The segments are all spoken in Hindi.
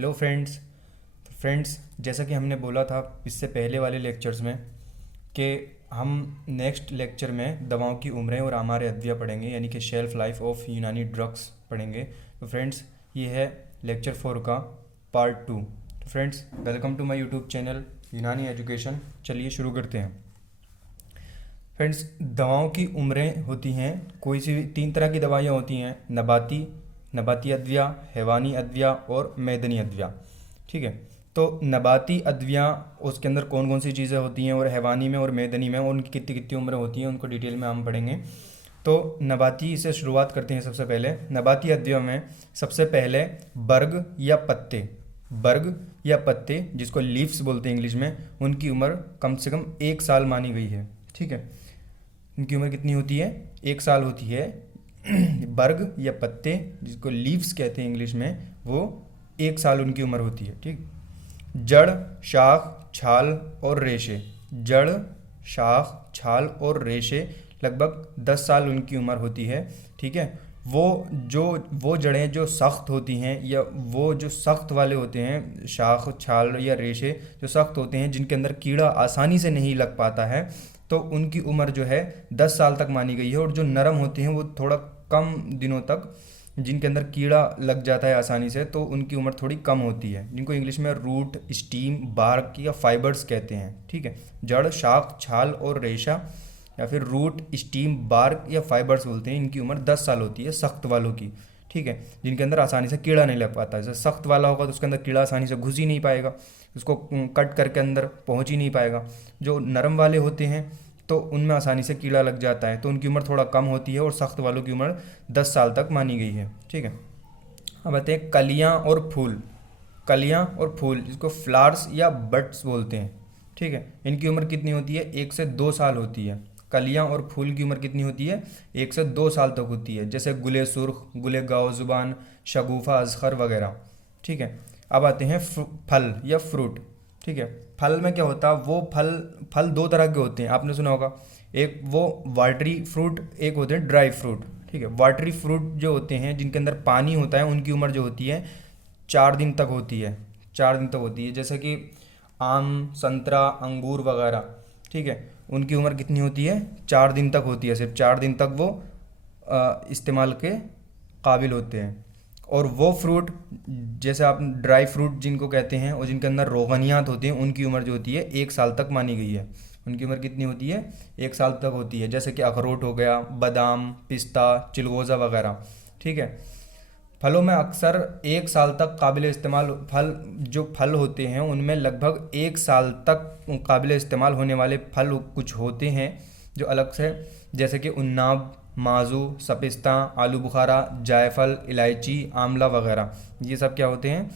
Hello friends. तो फ्रेंड्स, जैसा कि हमने बोला था इससे पहले वाले लेक्चर्स में कि हम नेक्स्ट लेक्चर में दवाओं की उम्रें और आमार अद्विया पढ़ेंगे, यानी कि शेल्फ लाइफ ऑफ यूनानी ड्रग्स पढ़ेंगे। तो फ्रेंड्स, ये है लेक्चर 4 का पार्ट 2। तो friends, welcome to my YouTube channel Unani education. चलिए शुरू करते हैं। फ्रेंड्स, दवाओं की उम्रें होती हैं, कोई सी भी 3 तरह की दवाइयाँ होती हैं: नबाती अद्विया, हैवानी अद्विया और मैदनी अद्विया। ठीक है। तो नबाती अद्विया, उसके अंदर कौन कौन सी चीज़ें होती हैं, और हैवानी में और मैदनी में उनकी कितनी कितनी उम्रें होती हैं, उनको डिटेल में हम पढ़ेंगे। तो नबाती से शुरुआत करते हैं। सबसे पहले नबाती अद्विया में सबसे पहले बर्ग या पत्ते जिसको लीव्स बोलते हैं इंग्लिश में, उनकी उम्र कम से कम 1 साल मानी गई है। ठीक है। उनकी उम्र कितनी होती है? 1 साल होती है। बर्ग या पत्ते जिसको लीव्स कहते हैं इंग्लिश में, वो 1 साल उनकी उम्र होती है। ठीक। जड़, शाख, छाल और रेशे, जड़, शाख, छाल और रेशे लगभग 10 साल उनकी उम्र होती है। ठीक है। वो जड़ें जो सख्त होती हैं, या वो जो सख्त वाले होते हैं, शाख, छाल या रेशे जो सख्त होते हैं, जिनके अंदर कीड़ा आसानी से नहीं लग पाता है, तो उनकी उम्र जो है 10 साल तक मानी गई है। और जो नरम होते हैं वो थोड़ा कम दिनों तक, जिनके अंदर कीड़ा लग जाता है आसानी से, तो उनकी उम्र थोड़ी कम होती है, जिनको इंग्लिश में रूट, स्टीम, बार्क या फाइबर्स कहते हैं। ठीक है। जड़, शाख, छाल और रेशा, या फिर रूट, स्टीम, बार्क या फाइबर्स बोलते हैं, इनकी उम्र 10 साल होती है सख्त वालों की। ठीक है। जिनके अंदर आसानी से कीड़ा नहीं लग पाता। जैसे सख्त वाला होगा तो उसके अंदर कीड़ा आसानी से घुस ही नहीं पाएगा, उसको कट करके अंदर पहुंच ही नहीं पाएगा। जो नरम वाले होते हैं तो उनमें आसानी से कीड़ा लग जाता है, तो उनकी उम्र थोड़ा कम होती है, और सख्त वालों की उम्र 10 साल तक मानी गई है। ठीक है। अब आते हैं कलियाँ और फूल जिसको फ्लावर्स या बड्स बोलते हैं। ठीक है। इनकी उम्र कितनी होती है? 1 से 2 साल होती है। कलियाँ और फूल की उम्र कितनी होती है? 1 से 2 साल तक होती है, जैसे गुले सुर्ख, गुले गाओ जुबान, शगुफा अजखर वगैरह। ठीक है। अब आते हैं फल या फ्रूट। ठीक है। फल में क्या होता है? वो फल 2 तरह के होते हैं, आपने सुना होगा। एक वो वाटरी फ्रूट, एक होते हैं ड्राई फ्रूट। ठीक है। वाटरी फ्रूट जो होते हैं, जिनके अंदर पानी होता है, उनकी उम्र जो होती है 4 दिन तक होती है। 4 दिन तक होती है, जैसे कि आम, संतरा, अंगूर वगैरह। ठीक है। उनकी उम्र कितनी होती है? 4 दिन तक होती है। सिर्फ 4 दिन तक वो इस्तेमाल के काबिल होते हैं। और वो फ्रूट, जैसे आप ड्राई फ्रूट जिनको कहते हैं, और जिनके अंदर रोगनियात होती हैं, उनकी उम्र जो होती है 1 साल तक मानी गई है। उनकी उम्र कितनी होती है? 1 साल तक होती है, जैसे कि अखरोट हो गया, बादाम, पिस्ता, चिलगोज़ा वगैरह। ठीक है। फलों में अक्सर 1 साल तक काबिल इस्तेमाल फल होते हैं, उनमें लगभग 1 साल तक काबिल इस्तेमाल होने वाले फल कुछ होते हैं जो अलग से, जैसे कि उन्नाब, माजू, सपिस्ता, आलू बुखारा, जायफल, इलायची, आंवला वगैरह। ये सब क्या होते हैं?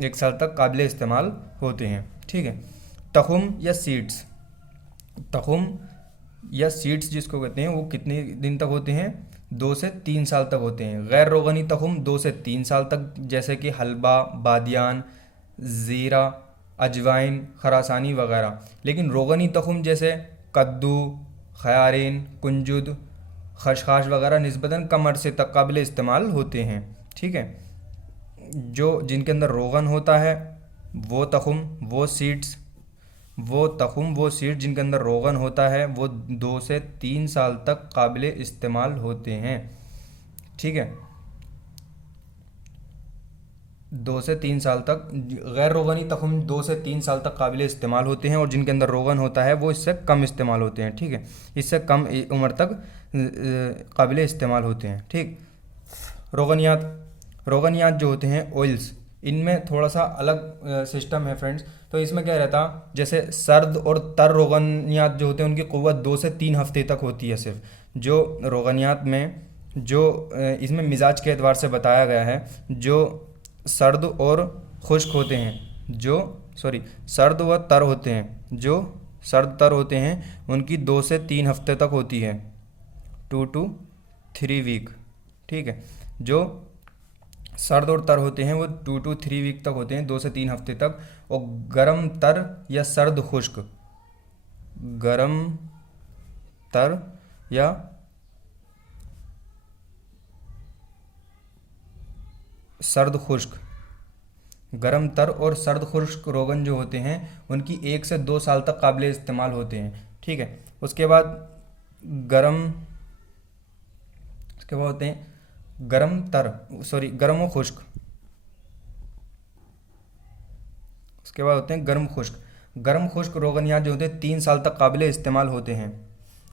1 साल तक काबिल इस्तेमाल होते हैं। ठीक है। तखुम या सीड्स, तखुम या सीड्स जिसको कहते हैं, वो कितने दिन तक होते हैं? 2 से 3 साल तक होते हैं। गैर रोगनी तखुम 2 से 3 साल तक, जैसे कि हलवा, बादियान, ज़ीरा, अजवाइन, खरासानी वगैरह। लेकिन रोगनी तखुम जैसे कद्दू, खयारीन, कुंजुद, खशखाश वगैरह निस्बतन कम अरसे तक काबिल इस्तेमाल होते हैं। ठीक है। जो जिनके अंदर रोगन होता है, वो तखुम, वो सीड्स जिनके अंदर रोगन होता है, वो 2 से 3 साल तक काबिल इस्तेमाल होते हैं। ठीक है। 2 से 3 साल तक गैर रोगनी तखुम 2 से 3 साल तक काबिल इस्तेमाल होते हैं, और जिनके अंदर रोगन होता है वो इससे कम इस्तेमाल होते हैं। ठीक है। इससे कम उम्र तक काबिल इस्तेमाल होते हैं। ठीक। रोगनियात रोगनियात जो होते हैं, ऑयल्स, इनमें थोड़ा सा अलग सिस्टम है फ्रेंड्स। तो इसमें क्या रहता, जैसे सर्द और तर रोगनियात जो होते हैं, उनकी क़ुव्वत 2 से 3 हफ्ते तक होती है सिर्फ। जो रोगनियात में जो इसमें मिजाज के एतबार से बताया गया है, जो सर्द और खुश्क होते हैं, सर्द व तर होते हैं, जो सर्द तर होते हैं, उनकी 2 से 3 हफ्ते तक होती है, 2 to 3 वीक। ठीक है। जो सर्द और तर होते हैं वो 2 to 3 वीक तक होते हैं, 2 से 3 हफ्ते तक। और गर्म तर या सर्द खुश्क, गर्म तर या सर्द खुश्क, गर्म तर और सर्द खुश्क रोगन जो होते हैं उनकी 1 से 2 साल तक काबिल इस्तेमाल होते हैं। ठीक है। उसके बाद गर्म उसके बाद होते हैं गर्म व खुश्क। उसके बाद होते हैं गर्म खुश्क। गर्म खुश्क रोगनियात जो होते हैं 3 साल तक काबिल इस्तेमाल होते हैं।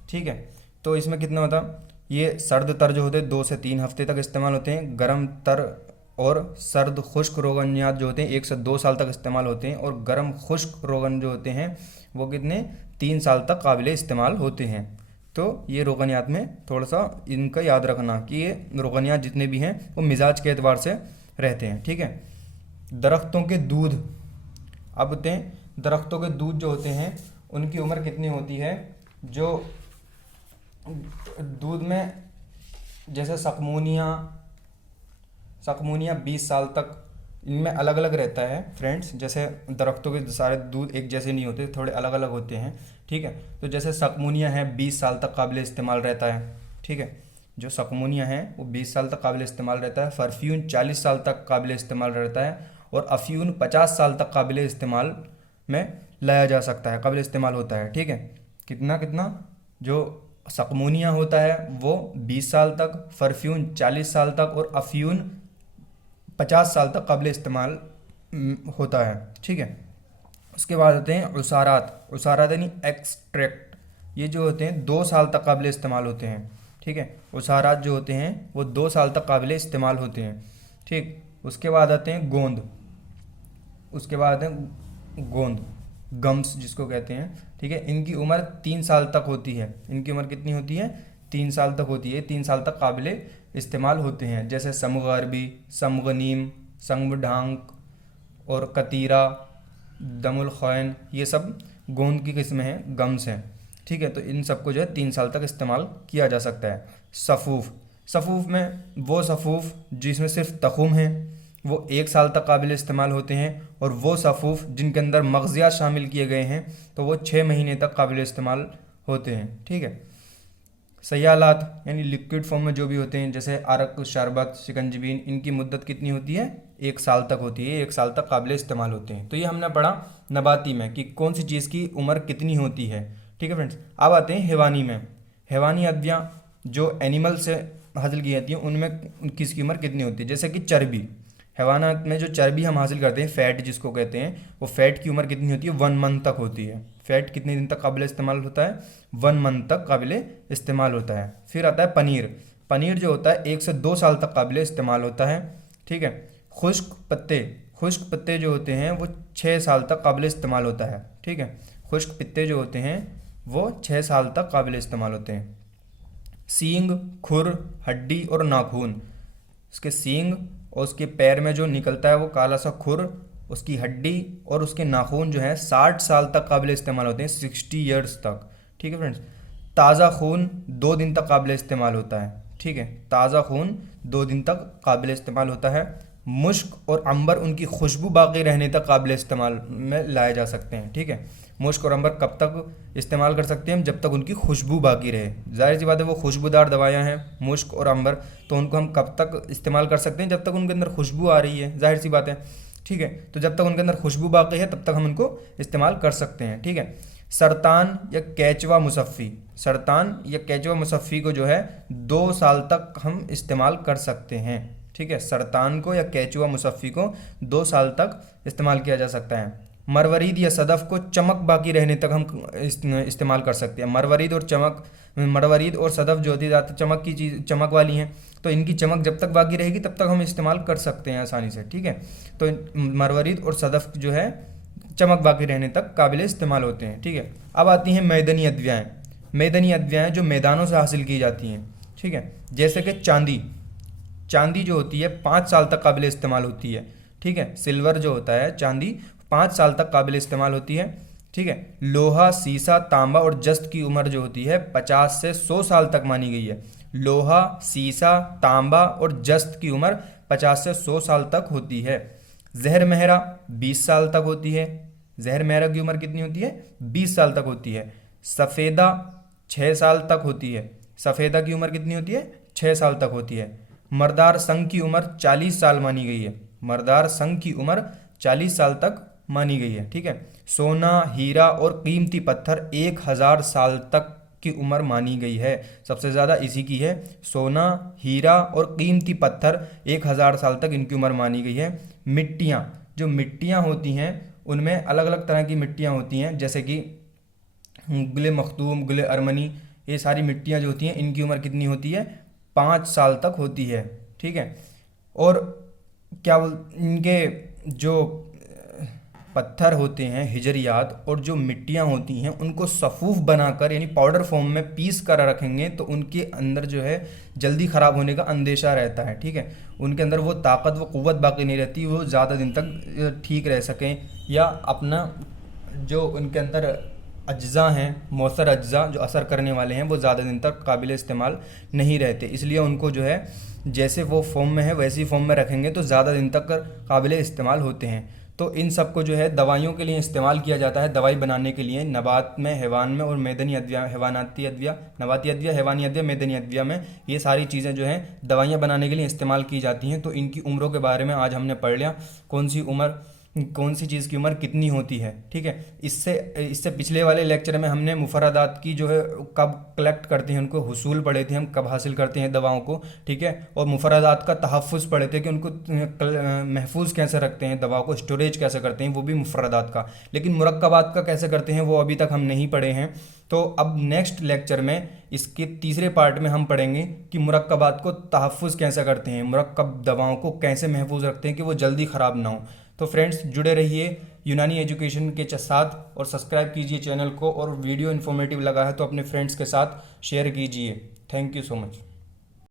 ठीक है। तो इसमें कितना होता, ये सर्द तर जो होते हैं 2 से 3 हफ्ते तक इस्तेमाल होते हैं। गर्म तर और सर्द खुश्क रोगनियात जो होते हैं 1 से 2 साल तक इस्तेमाल होते हैं। और गर्म खुश्क रोगन जो होते हैं वो कितने 3 साल तक काबिल इस्तेमाल होते हैं। तो ये रोगनियात में थोड़ा सा इनका याद रखना कि ये रोगनियात जितने भी हैं वो मिजाज के एतबार से रहते हैं। ठीक है। दरख्तों के दूध, अब होते हैं दरख्तों के दूध जो होते हैं उनकी उम्र कितनी होती है। जो दूध में जैसे सकमूनिया 20 साल तक, इनमें अलग अलग रहता है फ्रेंड्स। जैसे दरख्तों के सारे दूध एक जैसे नहीं होते, थोड़े अलग अलग होते हैं। ठीक है। तो जैसे सकमूनिया है 20 साल तक काबिल इस्तेमाल रहता है। ठीक है। जो सकमूनिया है वो 20 साल तक काबिल इस्तेमाल रहता है। फरफ्यून 40 साल तक काबिल इस्तेमाल रहता है। और अफ्यून 50 साल तक काबिल इस्तेमाल में लाया जा सकता है, काबिल इस्तेमाल होता है। ठीक है। कितना कितना, जो सकमूनिया होता है वो 20 साल तक, फरफ्यून 40 साल तक और अफ्यून 50 साल तक काबिल इस्तेमाल होता है। ठीक है। उसके बाद होते हैं उसारात यानी एक्सट्रैक्ट। ये जो होते हैं 2 साल तक काबिल इस्तेमाल होते हैं। ठीक है। उसारात जो होते हैं वो 2 साल तक काबिल इस्तेमाल होते हैं। ठीक। उसके बाद आते हैं गोंद, गम्स जिसको कहते हैं। ठीक है। इनकी उम्र 3 साल तक होती है। इनकी उम्र कितनी होती है, 3 साल तक होती है। 3 साल तक काबिल इस्तेमाल होते हैं। जैसे समग अरबी, समग नीम, संग ढांक और कतीरा, दमुल खैन, ये सब गोंद की किस्में हैं, गम्स हैं। ठीक है। तो इन सबको जो है 3 साल तक इस्तेमाल किया जा सकता है। सफ़ूफ़ में वो सफ़ूफ़ जिसमें सिर्फ तख़ुम है वो 1 साल तक काबिल इस्तेमाल होते हैं। और वो सफ़ूफ़ जिनके अंदर मग़ज़ियात शामिल किए गए हैं तो वो 6 महीने तक काबिल इस्तेमाल होते हैं। ठीक है। सयालात यानी लिक्विड फॉर्म में जो भी होते हैं जैसे अरक, शरबत, शिकंजबीन, इनकी मुद्दत कितनी होती है, 1 साल तक होती है। 1 साल तक काबिल इस्तेमाल होते हैं। तो ये हमने पढ़ा नबाती में कि कौन सी चीज़ की उम्र कितनी होती है। ठीक है फ्रेंड्स। अब आते हैं हैवानी में। हैवानी अद्वियाँ जो एनिमल से हासिल की जाती हैं उनमें किसकी उम्र कितनी होती है। जैसे कि चर्बी, हैवानात में जो चर्बी हम हासिल करते हैं, फ़ैट जिसको कहते हैं, वो फ़ैट की उम्र कितनी होती है, 1 मंथ तक होती है। फ़ैट कितने दिन तक काबिल इस्तेमाल होता है, 1 मंथ तक काबिल इस्तेमाल होता है। फिर आता है पनीर जो होता है 1 से 2 साल तक काबिल इस्तेमाल होता है। ठीक है। खुश्क पत्ते जो होते हैं वो 6 साल तक काबिल इस्तेमाल होता है। ठीक है। खुश्क पत्ते जो होते हैं वो 6 साल तक काबिल इस्तेमाल होते हैं। सींग, खुर, हड्डी और नाखून, उसके सींग और उसके पैर में जो निकलता है वो काला सा खुर, उसकी हड्डी और उसके नाखून जो है 60 साल तक काबिल इस्तेमाल होते हैं, 60 ईयर्स तक। ठीक है फ्रेंड्स। ताज़ा खून 2 दिन तक काबिल इस्तेमाल होता है। ठीक है। ताज़ा खून 2 दिन तक काबिल इस्तेमाल होता है। मुश्क और अंबर उनकी खुशबू बाकी रहने तक काबिल इस्तेमाल में लाए जा सकते हैं। ठीक है। मुश्क और अंबर कब तक इस्तेमाल कर सकते हैं हम, जब तक उनकी खुशबू बाकी रहे। जाहिर सी बात है वो खुशबूदार दवाइयाँ हैं मुश्क और अंबर, तो उनको हम कब तक इस्तेमाल कर सकते हैं, जब तक उनके अंदर खुशबू आ रही है। जाहिर सी बात है। ठीक है। तो जब तक उनके अंदर खुशबू बाकी है तब तक हम उनको इस्तेमाल कर सकते हैं। ठीक है। सरतान या केचवा मुसफ़्फ़ी को जो है 2 साल तक हम इस्तेमाल कर सकते हैं। ठीक है। सरतान को या केचुआ मुसफ़्फ़ी को 2 साल तक इस्तेमाल किया जा सकता है। मरवरीद या सदफ़ को चमक बाकी रहने तक हम इस्तेमाल कर सकते हैं। मरवरीद और सदफ़ जो होती है ज़्यादा चमक वाली हैं, तो इनकी चमक जब तक बाकी रहेगी तब तक हम इस्तेमाल कर सकते हैं आसानी से। ठीक है। तो मरवरीद और सदफ़ जो है चमक बाकी रहने तक काबिल इस्तेमाल होते हैं। ठीक है। अब आती हैं मैदनी अद्वियाएँ जो मैदानों से हासिल की जाती हैं। ठीक है। जैसे कि चांदी जो होती है 5 साल तक काबिल इस्तेमाल होती है। ठीक है। सिल्वर जो होता है, चांदी 5 साल तक काबिल इस्तेमाल होती है। ठीक है। लोहा, सीसा, तांबा और जस्त की उम्र जो होती है 50 से 100 साल तक मानी गई है। लोहा, सीसा, तांबा और जस्त की उम्र 50 से 100 साल तक होती है। जहर महरा 20 साल तक होती है। जहर महरा की उम्र कितनी होती है, 20 साल तक होती है। सफ़ेदा 6 साल तक होती है। सफ़ेदा की उम्र कितनी होती है, 6 साल तक होती है। मर्दार संघ की उम्र 40 साल मानी गई है। मर्दार संघ की उम्र 40 साल तक मानी गई है। ठीक है, सोना, हीरा और कीमती पत्थर 1000 साल तक की उम्र मानी गई है। सबसे ज़्यादा इसी की है, सोना, हीरा और कीमती पत्थर 1000 साल तक इनकी उम्र मानी गई है। मिट्टियाँ, जो मिट्टियाँ होती हैं उनमें अलग अलग तरह की मिट्टियाँ होती हैं, जैसे कि गुल मखदूम, गुल अरमनी, ये सारी मिट्टियाँ जो होती हैं इनकी उम्र कितनी होती है, 5 साल तक होती है। ठीक है, और क्या बोल, इनके जो पत्थर होते हैं हिजरियात और जो मिट्टियाँ होती हैं उनको सफ़ूफ बनाकर यानी पाउडर फॉर्म में पीस कर रखेंगे तो उनके अंदर जो है जल्दी ख़राब होने का अंदेशा रहता है। ठीक है, उनके अंदर वो ताकत, वो क़ुव्वत बाकी नहीं रहती, वो ज़्यादा दिन तक ठीक रह सकें, या अपना जो उनके अंदर अज्जा हैं, मौसर अज्जा जो असर करने वाले हैं, वो ज़्यादा दिन तक काबिल इस्तेमाल नहीं रहते। इसलिए उनको जो है जैसे वो फॉर्म में है वैसी फॉर्म में रखेंगे तो ज़्यादा दिन तक काबिल इस्तेमाल होते हैं। तो इन सब को जो है दवाइयों के लिए इस्तेमाल किया जाता है, दवाई बनाने के लिए, नबात में, हैवान में और मैदनी अद्विया, हैवानाती अद्विया, नबाती अद्विया, हैवानी अद्विया, मैदनी अद्विया में, ये सारी चीज़ें जो हैं दवाइयाँ बनाने के लिए इस्तेमाल की जाती हैं। तो इनकी उम्रों के बारे में आज हमने पढ़ लिया, कौन सी उम्र, कौन सी चीज़ की उम्र कितनी होती है। ठीक है, इससे इससे पिछले वाले लेक्चर में हमने मुफर्रदात की जो है कब कलेक्ट करते हैं उनको हुसूल पढ़े थे, हम कब हासिल करते हैं दवाओं को। ठीक है, और मुफर्रदात का तहफ़्फ़ुज़ पढ़े थे कि उनको महफूज कैसे रखते हैं, दवाओं को स्टोरेज कैसे करते हैं, वो भी मुफर्रदात का। लेकिन मुरक्कबात का कैसे करते हैं वो अभी तक हम नहीं पढ़े हैं। तो अब नेक्स्ट लेक्चर में इसके तीसरे पार्ट में हम पढ़ेंगे कि मुरक्कबात को तहफ़्फ़ुज़ कैसे करते हैं, मुरक्कब दवाओं को कैसे महफूज रखते हैं कि वो जल्दी ख़राब ना हो। तो फ्रेंड्स जुड़े रहिए यूनानी एजुकेशन के साथ और सब्सक्राइब कीजिए चैनल को, और वीडियो इन्फॉर्मेटिव लगा है तो अपने फ्रेंड्स के साथ शेयर कीजिए। Thank you so much.